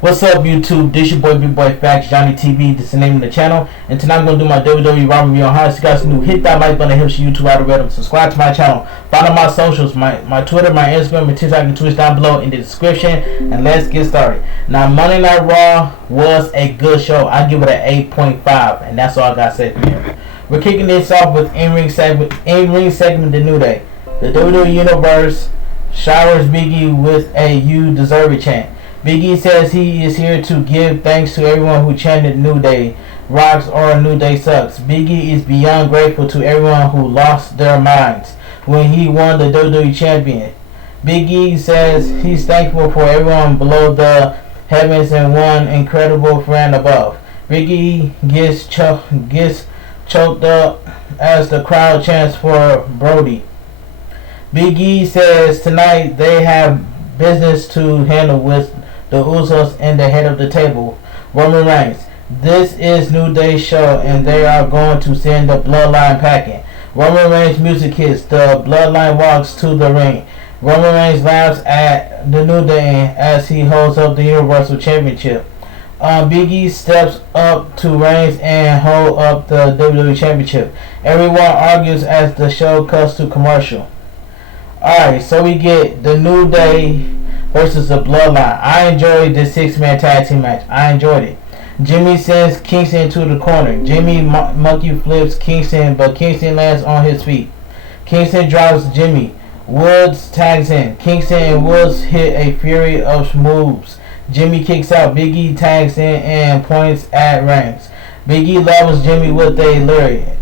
What's up, YouTube? This your boy Big Boy Facts, Johnny TV. This is the name of the channel. And tonight I'm going to do my WWE Raw review on how. So you guys new, hit that like button, helps your YouTube algorithm. Subscribe to my channel. Follow my socials, my Twitter, my Instagram, my TikTok, and Twitch down below in the description. And let's get started. Now, Monday Night Raw was a good show. I give it an 8.5, and that's all I got to say for you. We're kicking this off with in-ring segment, The New Day. The WWE Universe showers Biggie with a "You Deserve It" chant. Biggie says he is here to give thanks to everyone who chanted "New Day rocks" or "New Day sucks." Biggie is beyond grateful to everyone who lost their minds when he won the WWE champion. Biggie says he's thankful for everyone below the heavens and one incredible friend above. Biggie gets choked up as the crowd chants for Brody. Biggie says tonight they have business to handle with the Usos and the head of the table, Roman Reigns. This is New Day's show, and they are going to send the Bloodline packing. Roman Reigns' music hits. The Bloodline walks to the ring. Roman Reigns laughs at the New Day as he holds up the Universal Championship. Biggie steps up to Reigns and hold up the WWE Championship. Everyone argues as the show cuts to commercial. Alright, so we get the New Day versus the Bloodline. I enjoyed this 6-man tag team match. I enjoyed it. Jimmy sends Kingston into the corner. Jimmy monkey flips Kingston, but Kingston lands on his feet. Kingston drives Jimmy. Woods tags in. Kingston and Woods hit a fury of moves. Jimmy kicks out. Biggie tags in and points at Reigns. Biggie levels Jimmy with a lariat.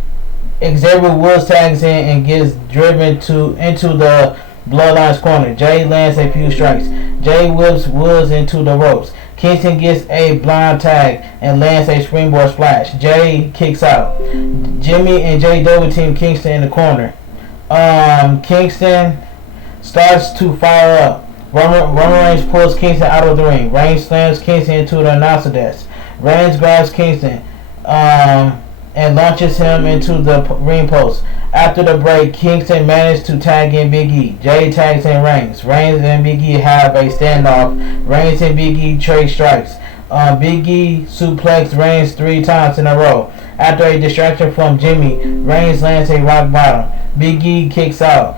Xavier Woods tags in and gets driven into the Bloodline's corner. Jay lands a few strikes. Jay whips Woods into the ropes. Kingston gets a blind tag and lands a springboard splash. Jay kicks out. Jimmy and Jay double team Kingston in the corner. Kingston starts to fire up. Roman Reigns pulls Kingston out of the ring. Reigns slams Kingston into the announcer desk. Reigns grabs Kingston and launches him into the ring post. After the break, Kingston managed to tag in Big E. Jay tags in Reigns. Reigns and Big E have a standoff. Reigns and Big E trade strikes. Big E suplexes Reigns 3 times in a row. After a distraction from Jimmy, Reigns lands a rock bottom. Big E kicks out.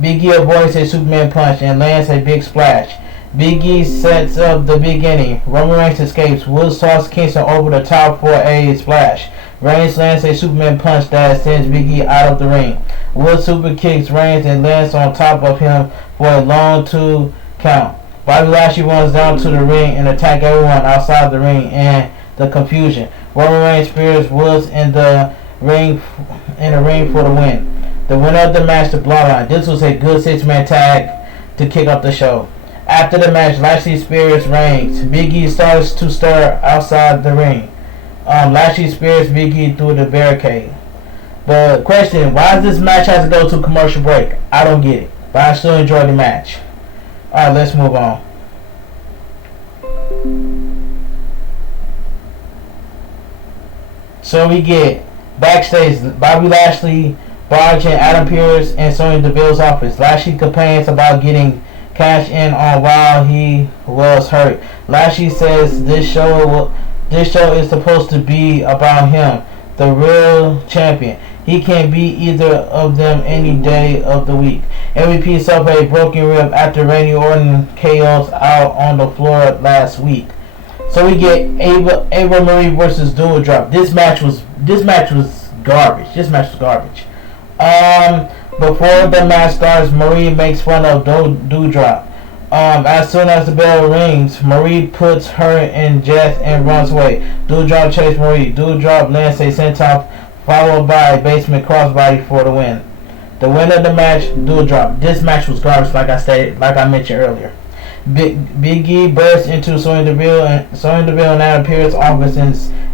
Big E avoids a Superman punch and lands a big splash. Big E sets up the beginning. Roman Reigns escapes. Woods tosses Kingston over the top for a splash. Reigns lands a Superman punch that sends Big E out of the ring. Woods super kicks Reigns and lands on top of him for a long 2 count. Bobby Lashley runs down to the ring and attacks everyone outside the ring and the confusion. Roman Reigns spears Woods in the ring for the win. The winner of the match, the Bloodline. This was a good 6-man tag to kick off the show. After the match, Lashley spears Reigns. Big E starts to stir outside the ring. Lashley spears Big E through the barricade. The question, why does this match have to go to commercial break? I don't get it, but I still enjoy the match. Alright, let's move on. So we get backstage, Bobby Lashley barging Adam Pearce and Sonya Deville's office. Lashley complains about getting cash in on while he was hurt. Lashley says this show is supposed to be about him, the real champion. He can be either of them any day of the week. MVP suffered a broken rib after Randy Orton KOs out on the floor last week. So we get Ava Marie versus Doudrop. This match was garbage. Before the match starts, Marie makes fun of Doudrop. As soon as the bell rings, Marie puts her in jet and runs away. Doudrop chases Marie. Doudrop lands a senton followed by a basement crossbody for the win. The winner of the match, Doudrop. This match was garbage, like I mentioned earlier. Big E bursts into Sonya Deville and Adam Pearce's office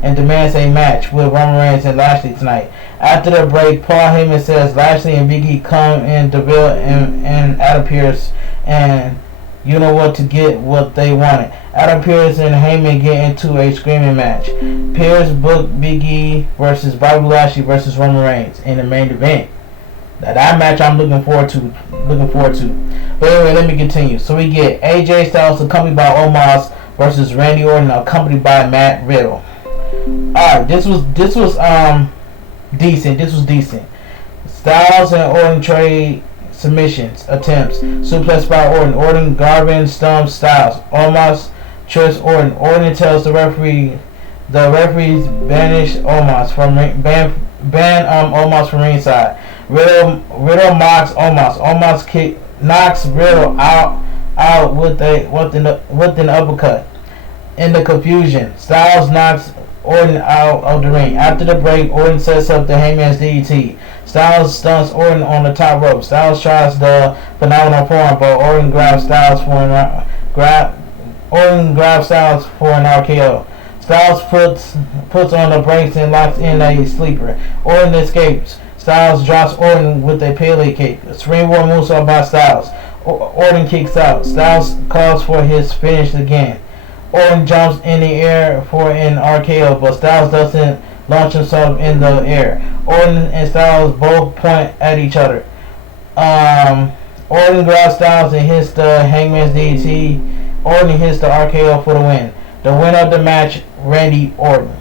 and demands a match with Roman Reigns and Lashley tonight. After the break, Paul Heyman says Lashley and Big E come in Deville and Adam Pearce, and you know what, to get what they wanted. Adam Pearce and Heyman get into a screaming match. Pearce booked Big E versus Bobby Lashley versus Roman Reigns in the main event. Now that match I'm looking forward to. But anyway, let me continue. So we get AJ Styles accompanied by Omos versus Randy Orton, accompanied by Matt Riddle. Alright, this was decent. This was decent. Styles and Orton trade submissions attempts. Suplex by Orton. Orton Garvin stumps Styles. Omos trips Orton. Orton tells the referees banish Omos from ban Omos from ringside. Riddle mocks Omos. Omos knocks Riddle out with an uppercut. In the confusion, Styles knocks Orton out of the ring. After the break, Orton sets up the Hangman's DDT. Styles stunts Orton on the top rope. Styles tries the phenomenal form, but Orton grabs Styles for an RKO. Styles puts on the brakes and locks in a sleeper. Orton escapes. Styles drops Orton with a Pele kick. Springboard moonsault by Styles. Orton kicks out. Styles calls for his finish again. Orton jumps in the air for an RKO, but Styles doesn't launch himself in the air. Orton and Styles both point at each other. Orton grabs Styles and hits the Hangman's DDT. Orton hits the RKO for the win. The winner of the match, Randy Orton.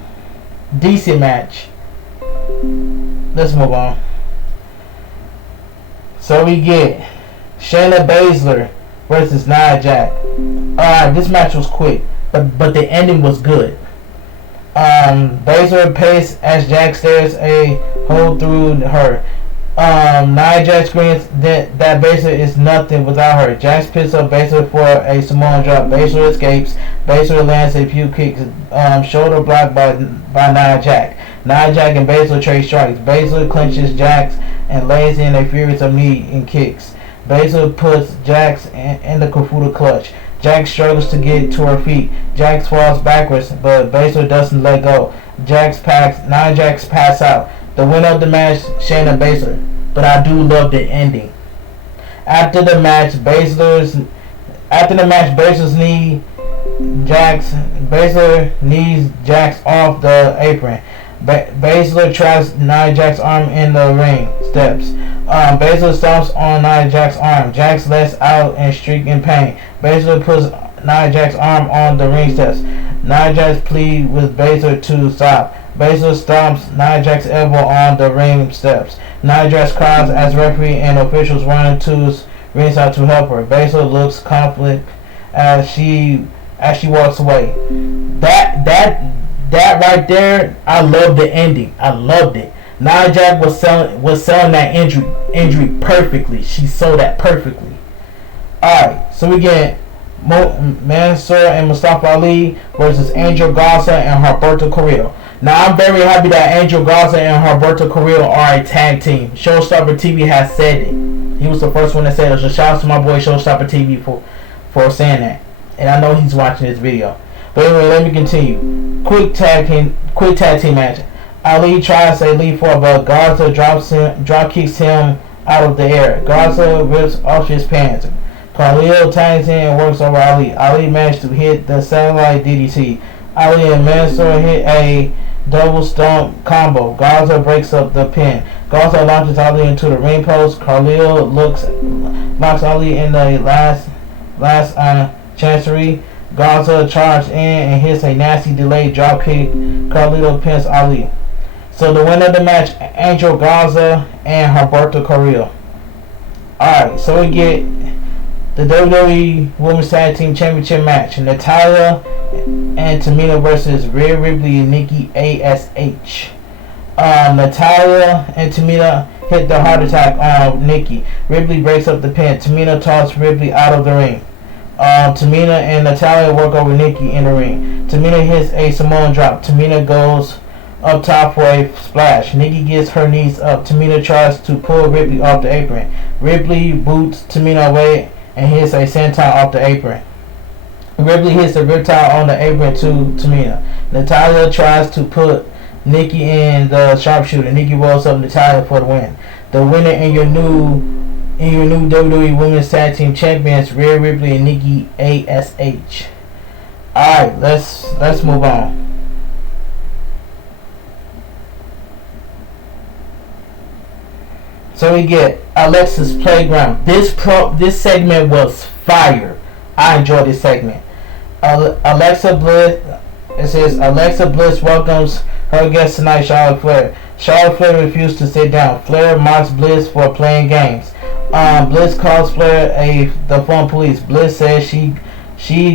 Decent match. Let's move on. So we get Shayla Basler versus Nia Jack. This match was quick, but the ending was good. Basler paced as Jack stares a hole through her. Nia Jack screams that Basler is nothing without her. Jack picks up Basler for a Samoan drop. Basler escapes. Basler lands a few kicks, shoulder blocked by Nia Jack. Nia Jack and Basler trade strikes. Basler clinches Jax and lays in a furious of knee and kicks. Basler puts Jax in the Kafuna clutch. Jax struggles to get to her feet. Jax falls backwards, but Basler doesn't let go. Nia Jax pass out. The winner of the match, Shayna Basler. But I do love the ending. After the match, Basler knees Jax off the apron. Basler traps Nia Jax's arm in the ring steps. Basler stomps on Nia Jax's arm. Jax lets out and shrieks in pain. Basler puts Nia Jax's arm on the ring steps. Nia Jax pleads with Basler to stop. Basler stomps Nia Jax's elbow on the ring steps. Nia Jax cries as referee and officials run to ringside to help her. Basler looks conflicted as she walks away. That right there, I love the ending. I loved it. Nia Jax was selling that injury perfectly. She sold that perfectly. Alright, so we get Mansur and Mustafa Ali versus Angel Gossa and Roberto Carrillo. Now I'm very happy that Angel Gossa and Roberto Carrillo are a tag team. Showstopper TV has said it. He was the first one to say it. So shout out to my boy Showstopper TV for saying that. And I know he's watching this video. But anyway, let me continue. Quick tag team match. Ali tries a leap forward, but Gossa drop kicks him out of the air. Gossa rips off his pants. Carrillo tags in and works over Ali. Ali managed to hit the satellite DDT. Ali and Mansur hit a double stomp combo. Gossa breaks up the pin. Gossa launches Ali into the ring post. Carrillo locks Ali in the last chancery. Gossa charged in and hits a nasty delayed drop kick. Carrillo pins Ali. So the winner of the match, Angel Gossa and Roberto Carrillo. Alright, so we get the WWE Women's Tag Team Championship match. Natalya and Tamina versus Rhea Ripley and Nikki ASH. Natalya and Tamina hit the heart attack on Nikki. Ripley breaks up the pin. Tamina tosses Ripley out of the ring. Tamina and Natalya work over Nikki in the ring. Tamina hits a Samoan drop. Tamina goes up top for a splash. Nikki gets her knees up. Tamina tries to pull Ripley off the apron. Ripley boots Tamina away and hits a senton off the apron. Ripley hits the riptide on the apron to Tamina. Natalya tries to put Nikki in the sharpshooter. Nikki rolls up Natalya for the win. The winner in your new WWE Women's Tag Team Champions, Rhea Ripley and Nikki ASH. Alright, let's move on. So we get Alexa's Playground. This segment was fire. I enjoyed this segment. Alexa Bliss. It says Alexa Bliss welcomes her guest tonight, Charlotte Flair. Charlotte Flair refused to sit down. Flair mocks Bliss for playing games. Bliss calls Flair the phone police. Bliss says she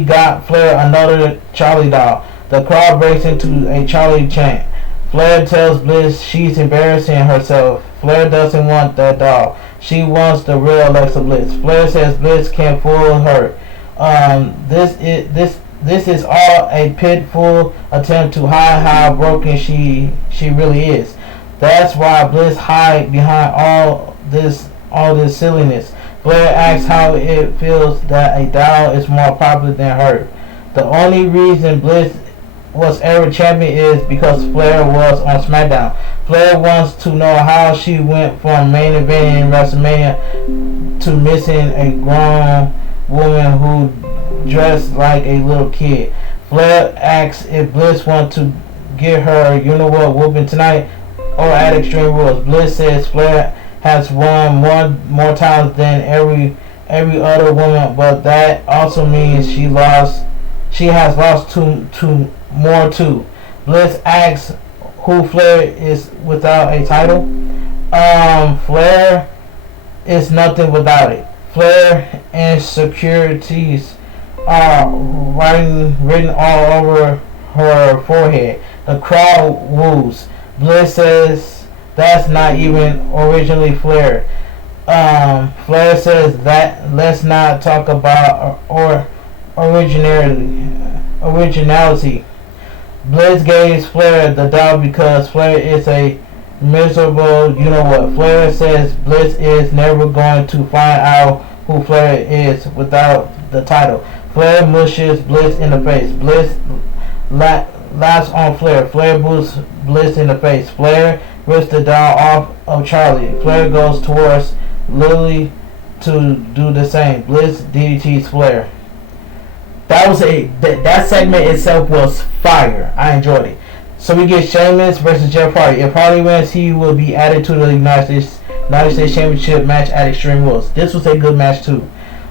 got Flair another Charlie doll. The crowd breaks into a Charlie chant. Flair tells Bliss she's embarrassing herself. Flair doesn't want that doll. She wants the real Alexa Bliss. Flair says Bliss can't fool her. This is all a pitiful attempt to hide how broken she really is. That's why Bliss hide behind all this silliness. Flair asks how it feels that a doll is more popular than her. The only reason Bliss was ever champion is because Flair was on SmackDown. Flair wants to know how she went from main eventing WrestleMania to missing a grown woman who dressed like a little kid. Flair asks if Bliss wants to get her whooping tonight or at Extreme Rules. Bliss says Flair has won more times than every other woman, but that also means she has lost to more too. Bliss asks who Flair is without a title. Flair is nothing without it. Flair insecurities are written all over her forehead. The crowd woos. Bliss says that's not even originally Flair. Flair says that let's not talk about originality. Bliss gives Flair the doll because Flair is a miserable Flair says Bliss is never going to find out who Flair is without the title. Flair mushes Bliss in the face. Bliss laughs on Flair. Flair boots Bliss in the face. Flair rips the doll off of Charlie. Flair goes towards Lily to do the same. Bliss DDTs Flair. That segment itself was fire. I enjoyed it. So we get Shameless versus Jeff Hardy. If Hardy wins, he will be added to the United States Championship match at Extreme Rules. This was a good match too.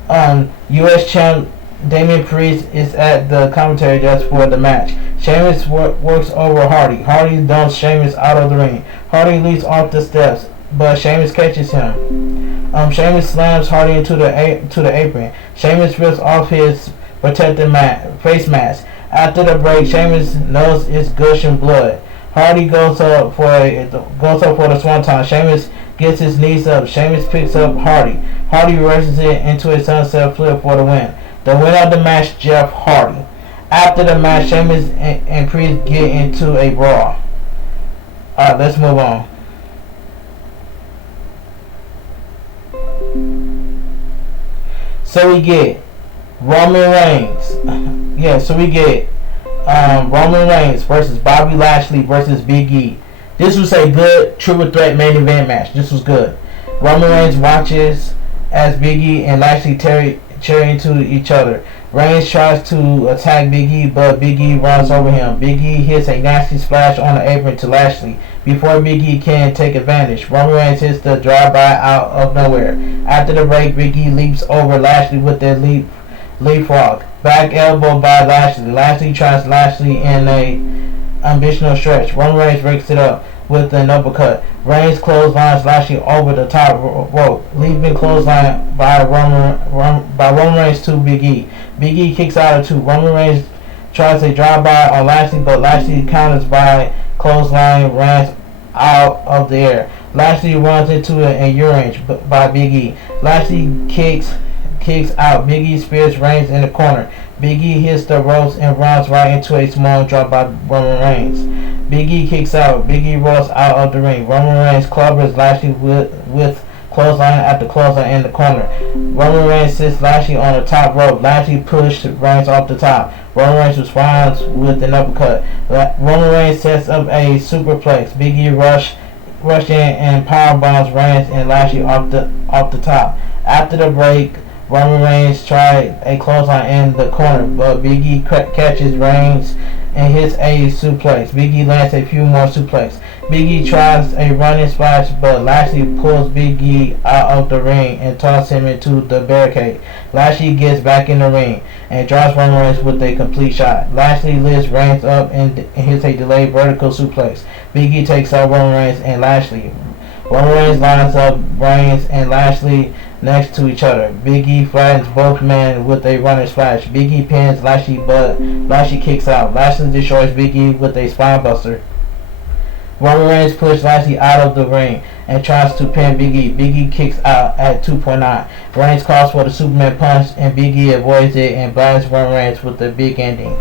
U.S. Champ Damian Priest is at the commentary desk for the match. Sheamus works over Hardy. Hardy dumps Sheamus out of the ring. Hardy leaps off the steps, but Sheamus catches him. Sheamus slams Hardy into the apron. Sheamus rips off his protective face mask. After the break, Sheamus knows it's gushing blood. Hardy goes up for the swanton. Sheamus gets his knees up. Sheamus picks up Hardy. Hardy reverses it into a sunset flip for the win. The winner of the match, Jeff Hardy. After the match, Sheamus and Priest get into a brawl. Alright, let's move on. So we get Roman Reigns. So we get Roman Reigns versus Bobby Lashley versus Biggie. This was a good triple threat main event match. This was good. Roman Reigns watches as Biggie and Lashley tear into each other. Reigns tries to attack Biggie, but Biggie runs over him. Biggie hits a nasty splash on the apron to Lashley before Biggie can take advantage. Roman Reigns hits the drive-by out of nowhere. After the break, Biggie leaps over Lashley with the leapfrog. Back elbow by Lashley. Lashley tries Lashley in a ambitional stretch. Roman Reigns breaks it up with an uppercut. Reigns clotheslines Lashley over the top rope, leaving clothesline by Roman Reigns to Big E. Big E kicks out of two. Roman Reigns tries a drive-by on Lashley, but Lashley counters by clothesline runs out of the air. Lashley runs into a range by Big E. Lashley kicks out. Big E spears Reigns in the corner. Big E hits the ropes and runs right into a small drop by Roman Reigns. Big E kicks out. Big E rolls out of the ring. Roman Reigns clobbers Lashley with clothesline after clothesline in the corner. Roman Reigns sits Lashley on the top rope. Lashley pushes Reigns off the top. Roman Reigns responds with an uppercut. Roman Reigns sets up a superplex. Big E rush in and power bombs Reigns and Lashley off the top. After the break, Roman Reigns tried a clothesline in the corner, but Big E catches Reigns and hits a suplex. Biggie lands a few more suplex. Biggie tries a running splash, but Lashley pulls Biggie out of the ring and tosses him into the barricade. Lashley gets back in the ring and drops Roman Reigns with a complete shot. Lashley lifts Reigns up and hits a delayed vertical suplex. Biggie takes out Roman Reigns and Lashley. Roman Reigns lines up Reigns and Lashley next to each other. Biggie flattens both men with a running splash. Biggie pins Lashley, but Lashley kicks out. Lashley destroys Biggie with a spine buster. Roman Reigns pushes Lashley out of the ring and tries to pin Biggie. Biggie kicks out at 2.9. Reigns calls for the Superman punch and Biggie avoids it and blinds Roman Reigns with the big ending.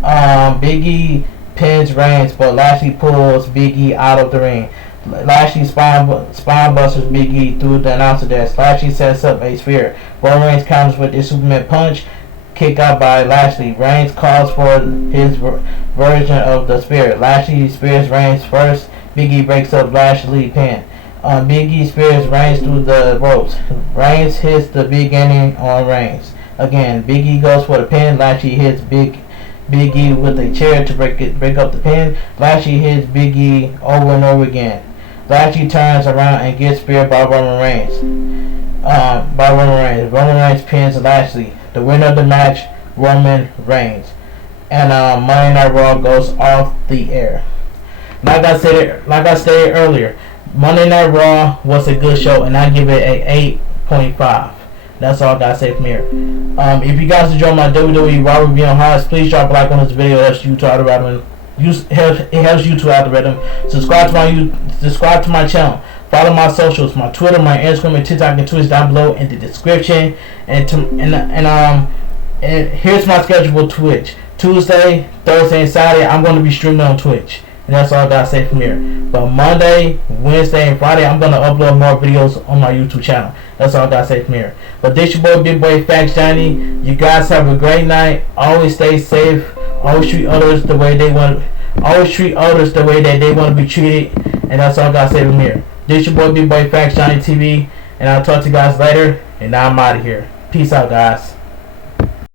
Biggie pins Reigns, but Lashley pulls Biggie out of the ring. Lashley spine busters Biggie through the announcer desk. Lashley sets up a spear. Roman Reigns counters with a Superman punch. Kick out by Lashley. Reigns calls for his version of the spear. Lashley spears Reigns first. Biggie breaks up Lashley pin. Biggie spears Reigns through the ropes. Reigns hits the big ending on Reigns. Again, Biggie goes for the pin. Lashley hits Biggie with a chair to break up the pin. Lashley hits Biggie over and over again. Lashley turns around and gets speared by Roman Reigns. Roman Reigns pins Lashley. The winner of the match, Roman Reigns. And Monday Night Raw goes off the air. Like I stated earlier, Monday Night Raw was a good show, and I give it a 8.5. That's all I gotta say from here. If you guys enjoy my WWE Raw review on highlights, please drop a like on this video. It helps you to algorithm. It helps you to algorithm. Subscribe to my channel. Follow my socials, my Twitter, my Instagram, and TikTok and Twitch down below in the description. And here's my schedule for Twitch. Tuesday, Thursday, and Saturday, I'm going to be streaming on Twitch. And that's all I gotta say from here. But Monday, Wednesday, and Friday, I'm gonna upload more videos on my YouTube channel. That's all I gotta say from here. But this your boy, Big Boy Facts Johnny. You guys have a great night. Always stay safe. Always treat others the way they want. Always treat others the way that they want to be treated. And that's all I gotta say from here. This your boy, Big Boy Facts Johnny TV. And I'll talk to you guys later. And now I'm out of here. Peace out, guys.